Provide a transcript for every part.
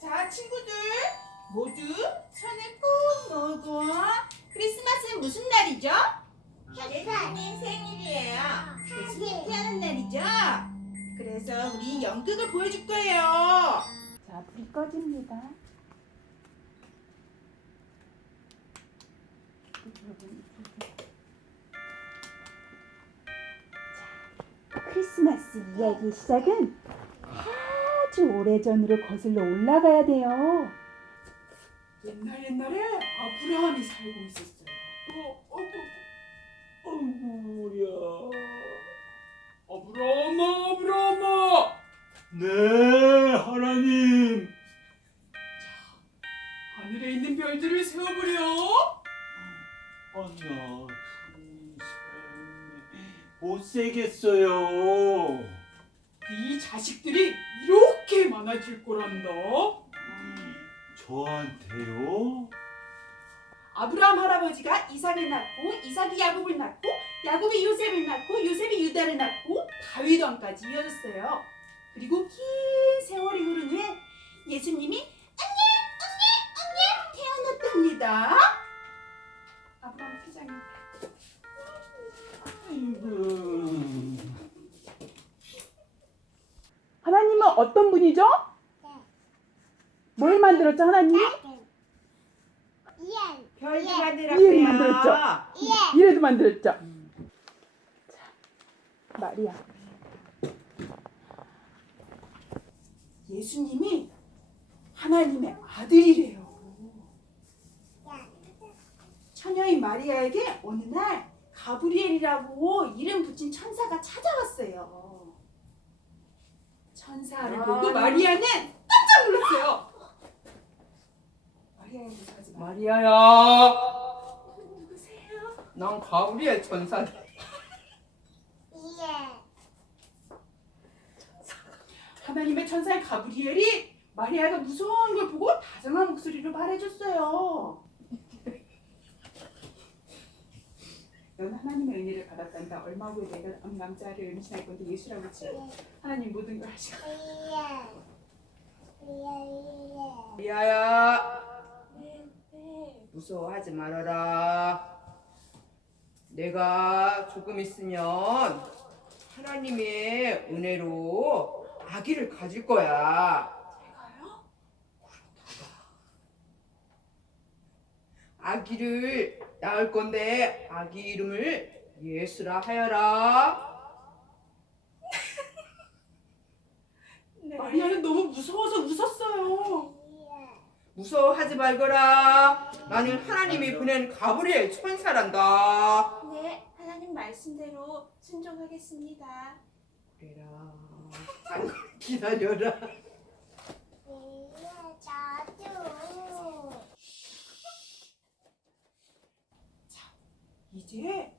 자, 친구들 모두 손을 꼭 모으고 크리스마스는 무슨 날이죠? 예수님 생일이에요. 예수님 태어난 날이죠? 그래서 우리 연극을 보여줄 거예요. 자, 불이 꺼집니다. 자, 크리스마스 이야기 시작은 아주 오래전으로 거슬러 올라가야 돼요. 옛날 옛날에 아브라함이 살고 있었어요. 어, 어, 어이구야. 아브라함아, 아브라함아. 네, 하나님. 하늘에 있는 별들을 세어보려. 하나, 둘, 셋. 못 세겠어요. 이 자식들이 이렇게 많아질 거란다. 저한테요? 아브라함 할아버지가 이삭을 낳고 이삭이 야곱을 낳고 야곱이 요셉을 낳고 요셉이 유다를 낳고 다윗 왕까지 이어졌어요. 그리고 긴 세월이 흐른 후에 예수님이 어떤 분이죠? 뭘 만들었죠, 하나님? 별도 이해를 만들었죠. 이래도 만들었죠. 자, 마리아. 예수님이 하나님의 아들이래요. 처녀인 마리아에게 어느 날 가브리엘이라고 이름 붙인 천사가 찾아왔어요. 천사를 보고 마리아는 깜짝 놀랐어요. 마. 마리아야, 누구세요? 난 가브리엘 천사다. 하나님의 천사인 가브리엘이 마리아가 무서운 걸 보고 다정한 목소리로 말해줬어요. 넌 하나님의 은혜를 받았단다. 얼마 후에 내가 남자를 임신할 건데 예수라고 치고 하나님 모든 걸 하시고 마리아야, 무서워하지 말아라. 내가 조금 있으면 하나님의 은혜로 아기를 가질 거야. 제가요? 아기를 낳을 건데 아기 이름을 예수라 하여라. 마리아는 너무 무서워서 웃었어요. 무서워하지 말거라. 나는 하나님이 보낸 가브리엘 천사란다. 네, 하나님 말씀대로 순종하겠습니다. 그래라. 기다려라. 이제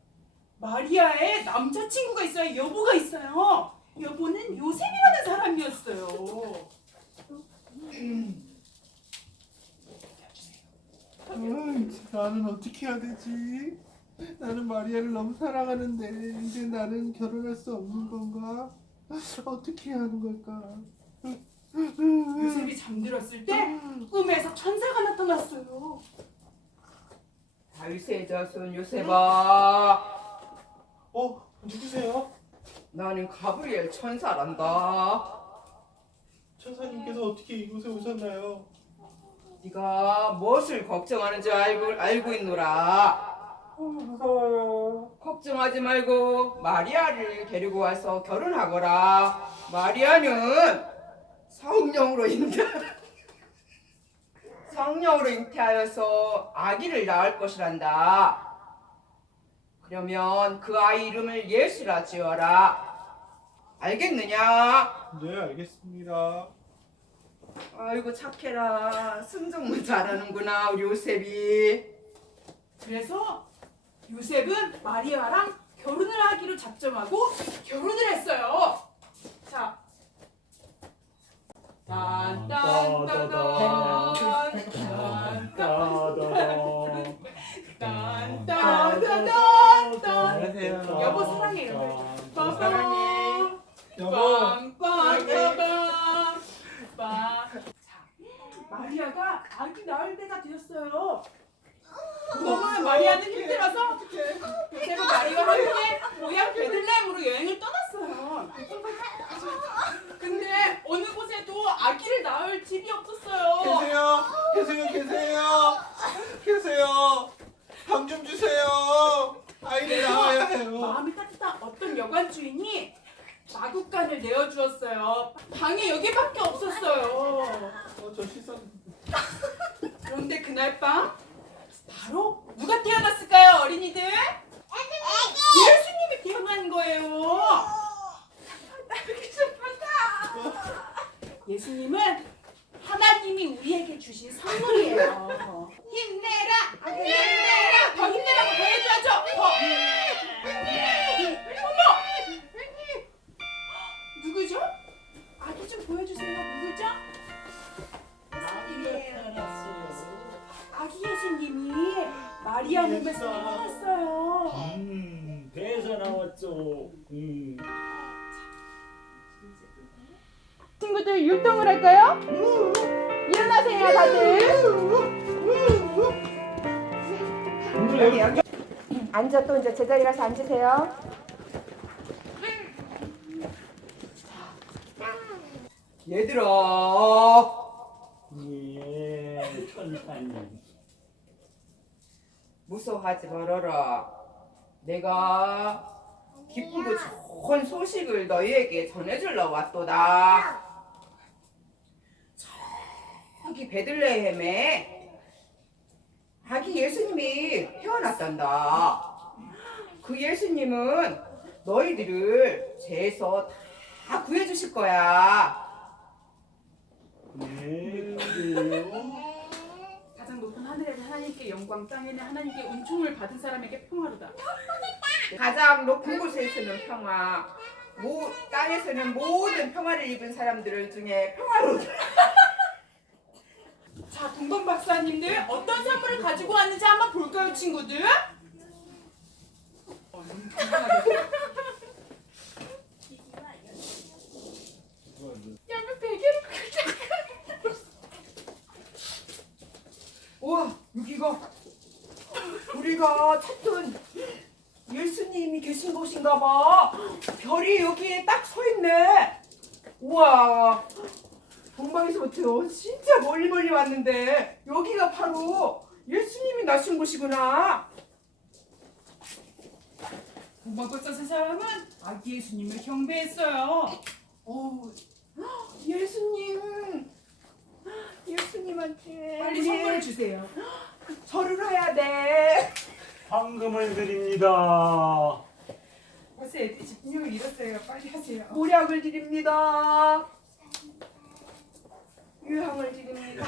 마리아의 남자친구가 있어요. 여보가 있어요. 여보는 요셉이라는 사람이었어요. 음, 나는 어떻게 해야 되지? 나는 마리아를 너무 사랑하는데 이제 나는 결혼할 수 없는 건가? 어떻게 해야 하는 걸까? 요셉이 잠들었을 때 꿈에서 천사가 나타났어요. 다윗의 자손 요셉아. 어, 누구세요? 나는 가브리엘 천사란다. 천사님께서 어떻게 이곳에 오셨나요? 네가 무엇을 걱정하는지 알고 알고 있노라. 어, 무서워요. 걱정하지 말고 마리아를 데리고 와서 결혼하거라. 마리아는 성령으로 잉태 성령으로 잉태하여서 아기를 낳을 것이란다. 그러면 그 아이 이름을 예수라 지어라. 알겠느냐? 네, 알겠습니다. 아이고 착해라. 순종을 잘하는구나 우리 요셉이. 그래서 요셉은 마리아랑 결혼을 하기로 작정하고 결혼을 했어요. 자. 딴딴따단 딴딴따단 안녕하세요. 여보 사랑해요. 사랑해. 여보. 빰빰빠밤 빰 마리아가 아기 낳을 때가 되었어요. 그동안 마리아는 힘들어서 요셉과 마리아와 함께 고향 베들레헴으로 여행을 떠났어요. 근데 어느 곳에도 아기를 낳을 집이 없었어요. 계세요? 계세요? 계세요? 계세요? 방 좀 주세요. 아이를 낳아야 해요. 마음이 따뜻한 어떤 여관 주인이 마구간을 내어주었어요. 방이 여기밖에 없었어요. 어, 저 시선. 그런데 그날 밤 바로 누가 태어났을까요, 어린이들? 일어나세요 다들. 여기 여기 앉아 또 이제 제자리 가서 앉으세요. 얘들아 예, 천사님. 무서워하지 말아라. 내가 기쁘고 좋은 소식을 너희에게 전해주러 왔도다. 저기 베들레헴에 아기 예수님이 태어났단다. 그 예수님은 너희들을 죄에서 다 구해주실 거야. 네, 그래요? 가장 높은 하늘에서 하나님께 영광, 땅에는 하나님께 은총을 받은 사람에게 평화로다. 가장 높은 곳에서는 평화, 모, 땅에서는 모든 평화를 입은 사람들 중에 평화로다. 자, 동방 박사님들 어떤 선물을 가지고 왔는지 한번 볼까요, 친구들? 여기 베개를 우와 여기가 우리가 찾던 예수님이 계신 곳인가 봐. 별이 여기에 딱 서 있네. 우와. 동방에서부터 진짜 멀리 멀리 왔는데 여기가 바로 예수님이 나신 곳이구나 박사 세 사람은 아기 예수님을 경배했어요. 어, 예수님 예수님한테 빨리 우리 선물을 주세요. 절을 해야 돼 황금을 드립니다. 벌써 애들이 집중력을 잃었어요. 빨리 하세요. 모략을 드립니다. 유향을 드립니다.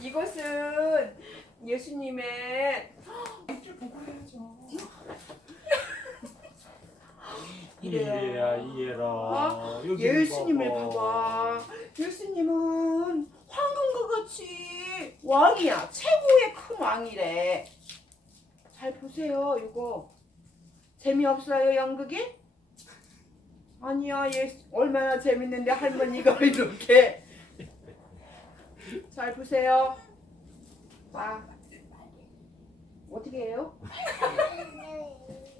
이것은 예수님의 입술 보고 해야죠. 이래야 이해라. 어? 여기 예수님을 봐봐. 예수님은 황금과 같이 왕이야. 최고의 큰 왕이래. 잘 보세요, 이거. 재미없어요, 연극이? 아니야, 예, 얼마나 재밌는데 할머니가 이렇게. 잘 보세요. 봐. 어떻게 해요?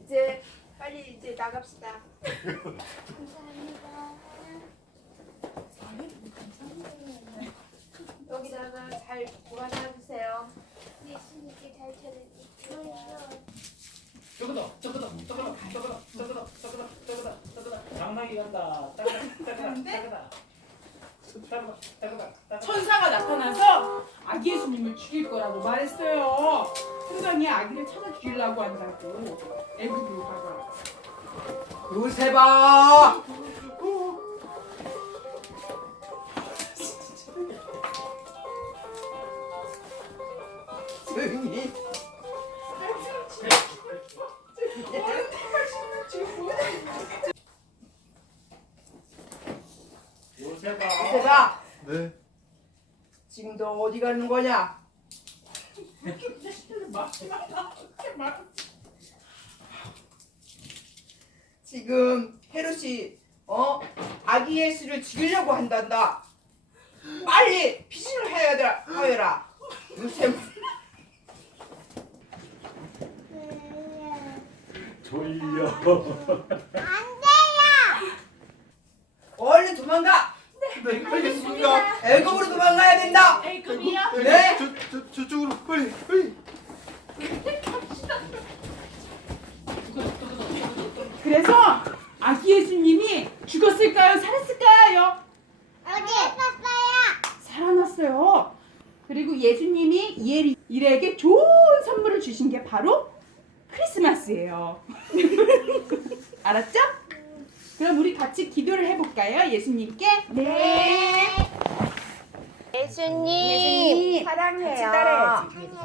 이제 빨리 이제 나갑시다. 여기다가 잘 보관해 주세요. 저거다, 저거다, 저거다, 저거다, 저거다, 저거다, 저거다. 장난이 간다. 따가다, 따가다, 따가다. 따가다, 따가다, 따가다. 천사가 나타나서 아기 예수님을 죽일 거라고 말했어요. 순간이 아기를 찾아 죽이려고 한다고. 애국으로 가가. 요셉아! 요셉아, 네. 지금 너 어디 가는 거냐? 지금 헤롯이 어 아기 예수를 죽이려고 한단다. 빨리 피신을 해야 돼 하여라. 요새 졸려. 얼른 도망가. 네, 애국으로 도망가야 된다. A급이요? 네. 저, 저, 저쪽으로 빨리 빨리. 그래서 아기 예수님이 죽었을까요? 살았을까요? 어디 봤어요? 살아났어요. 그리고 예수님이 이엘- 일에게 좋은 선물을 주신 게 바로 크리스마스예요. 알았죠? 그럼 우리 같이 기도를 해볼까요? 예수님께? 네. 예수님, 예수님 사랑해요. 따라해야지. 사랑해요.